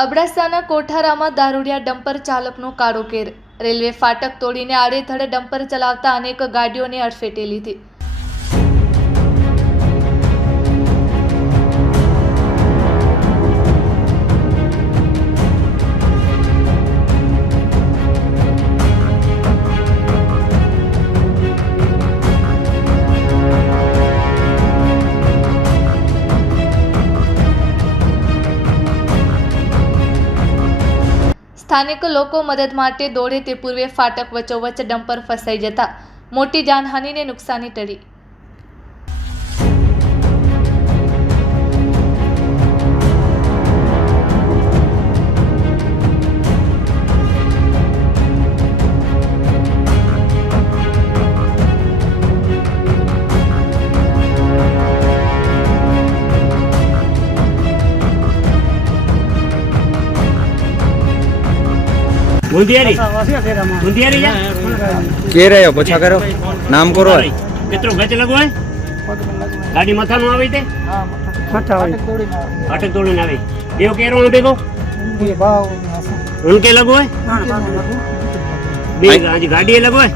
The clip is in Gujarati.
અબડાસાના કોઠારામાં દારૂડિયા ડમ્પર ચાલકનો કાળો કેર। રેલવે ફાટક તોડીને આડેધડે ડમ્પર ચલાવતા અનેક ગાડીઓને અડફેટે લીધી। સ્થાનિક લોકો મદદ માટે દોડે તે પૂર્વે ફાટક વચ્ચોવચ્ચ ડમ્પર ફસાઈ જતા મોટી જાનહાનિને નુકસાની ટળી। मुंदियारी जा के रहे हो पूछा करो नाम करो कितरो गच लगो है गाड़ी माथा नु आवे ते हां माथा आवे फाटक तोड़ी ना आवे एओ केरो न देखो ये बाव उनके लगो है हां बे आज गाड़ी लगो है